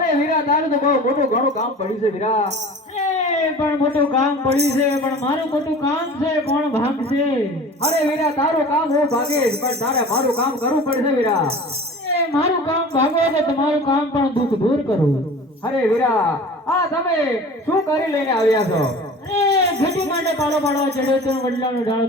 અરે વીરા તારું તો બહુ મોટું ઘણું કામ પડ્યું છે વીરા. પણ મોટું કામ પડ્યું છે પણ મારું મોટું કામ છે કોણ ભાગશે? અરે વીરા તારું કામ હું ભાગીશ પણ તારે મારું કામ કરવું પડશે વીરા. મારું કામ ભાગો તો તમારું કામ પણ દુઃખ દૂર કરું. અરે વીરા આ તમે શું કરી લઈને આવ્યા છો? ખેતી માટે પાડો પાડવા ચડ્યો તો વડલાનો ડાળ